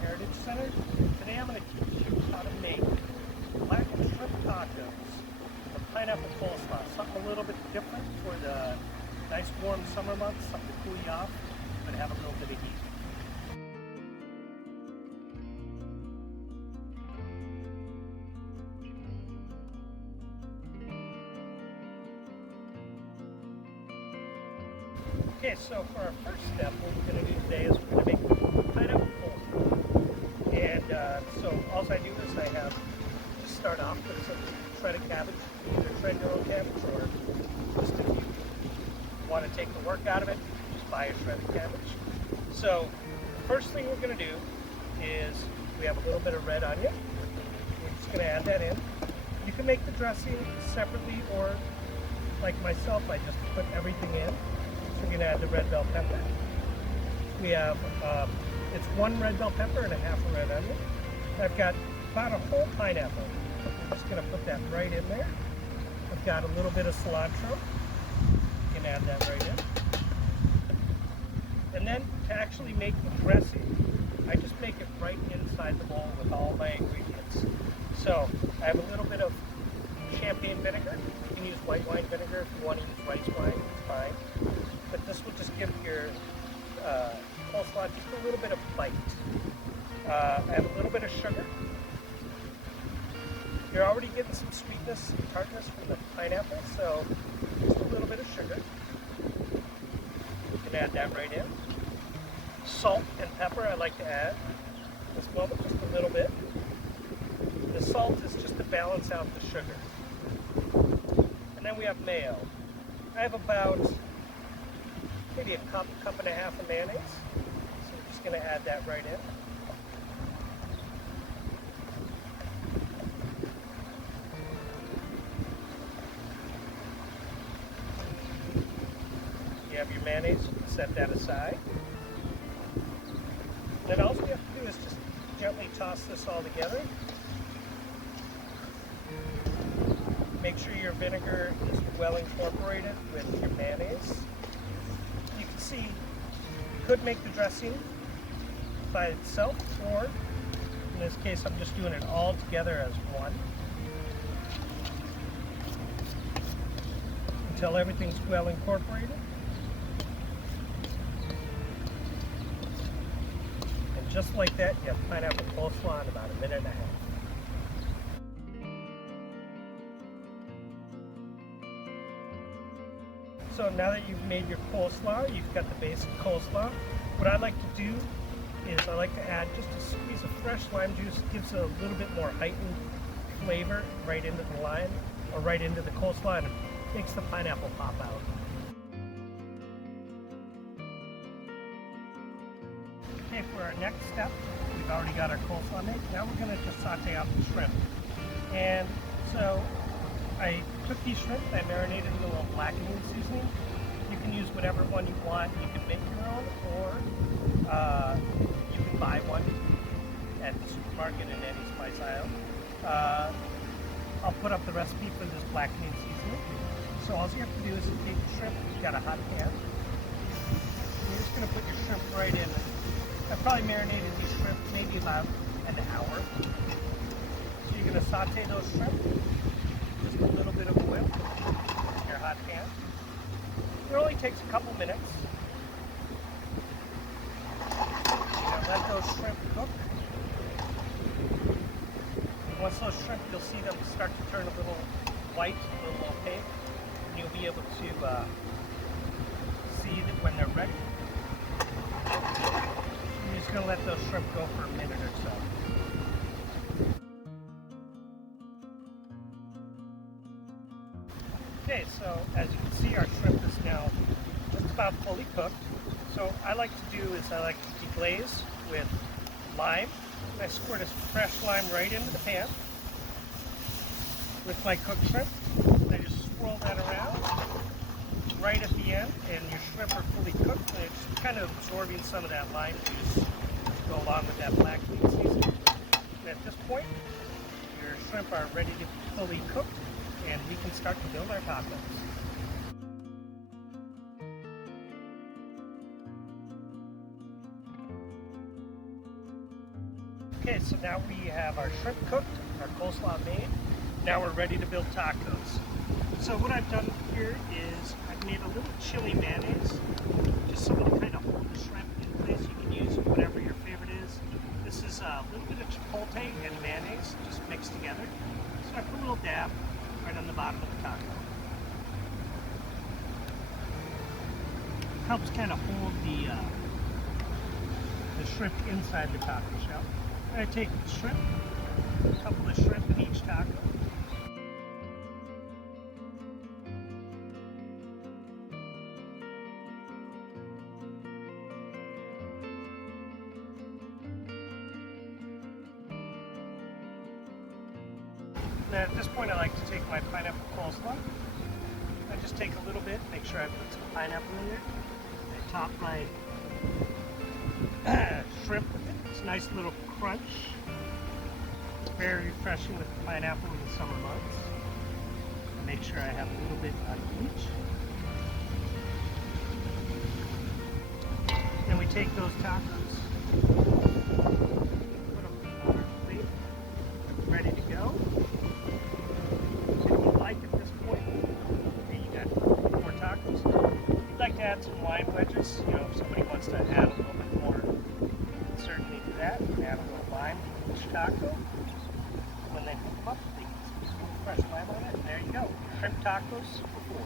Heritage Center. Today I'm going to teach you how to make blackened shrimp tacos with pineapple coleslaw. Something a little bit different for the nice warm summer months, something to cool you off, but have a little bit of heat. Okay, so for our first step, what we're going to do today is we're going to make pineapple coleslaw. And so all I do is I have to start off with some shredded cabbage. Either shred your own cabbage, or just if you want to take the work out of it, just buy a shredded cabbage. So the first thing we're going to do is we have a little bit of red onion. We're just going to add that in. You can make the dressing separately, or like myself, I just put everything in. So we're going to add the red bell pepper. We have, it's one red bell pepper and a half a red onion. I've got about a whole pineapple. I'm just going to put that right in there. I've got a little bit of cilantro. You can add that right in. And then to actually make the dressing, I just make it right inside the bowl with all my ingredients. So I have a little bit of champagne vinegar. You can use white wine vinegar. If you want to use rice wine, it's fine. But this will just give your coleslaw just a little bit of bite. I have a little bit of sugar. You're already getting some sweetness and tartness from the pineapple, so just a little bit of sugar. You can add that right in. Salt and pepper I like to add as well, but just a little bit. The salt is just to balance out the sugar. And then we have mayo. I have about maybe a cup and a half of mayonnaise. So we're just going to add that right in. You have your mayonnaise, you can set that aside. Then all you have to do is just gently toss this all together. Make sure your vinegar is well incorporated with your mayonnaise. You can see you could make the dressing by itself, or in this case I'm just doing it all together as one until everything's well incorporated. And just like that, you have pineapple coleslaw in about a minute and a half. So now that you've made your coleslaw, you've got the basic coleslaw. What I like to do is I like to add just a squeeze of fresh lime juice. It gives it a little bit more heightened flavor right into the lime, or right into the coleslaw, and it makes the pineapple pop out. Okay, for our next step, we've already got our coleslaw made. Now we're going to just saute out the shrimp. And so I took these shrimp, I marinated in a little blackening seasoning. You can use whatever one you want. You can make your own, or you can buy one at the supermarket in any spice aisle. I'll put up the recipe for this blackening seasoning. So all you have to do is take the shrimp. You've got a hot pan. You're just going to put your shrimp right in. I probably marinated these shrimp maybe about an hour. So you're going to saute those shrimp. Just a little bit of oil in your hot pan. It only takes a couple minutes. Now let those shrimp cook. Once those shrimp, you'll see them start to turn a little white, a little opaque, and you'll be able to see that when they're ready. You're just going to let those shrimp go for a minute or so. Okay, so as you can see, our shrimp is now just about fully cooked. So I like to do is I like to deglaze with lime. I squirt a fresh lime right into the pan with my cooked shrimp. I just swirl that around right at the end, and your shrimp are fully cooked. And it's kind of absorbing some of that lime juice to go along with that blackening seasoning. And at this point, your shrimp are ready to be fully cooked, and we can start to build our tacos. Okay, so now we have our shrimp cooked, our coleslaw made. Now we're ready to build tacos. So what I've done here is I've made a little chili mayonnaise, just something to kind of hold the shrimp in place. You can use whatever your favorite is. This is a little bit of chipotle and mayonnaise just mixed together. So I put a little dab right on the bottom of the taco. Helps kind of hold the shrimp inside the taco shell. I take the shrimp, a couple of shrimp in each taco. Now at this point I like to take my pineapple coleslaw. I just take a little bit, make sure I put some pineapple in there. I top my shrimp with it. It's a nice little crunch. Very refreshing with the pineapple in the summer months. Make sure I have a little bit on each. Then we take those tacos, put them on our plate, ready to go. So if you like at this point, okay, you got more tacos. If you'd like to add some lime wedges, you know, if somebody wants to add a little bit more, certainly do that. Add a little lime to each taco. When they hook them up, they can put some fresh lime on it, and there you go. Shrimp tacos for 4.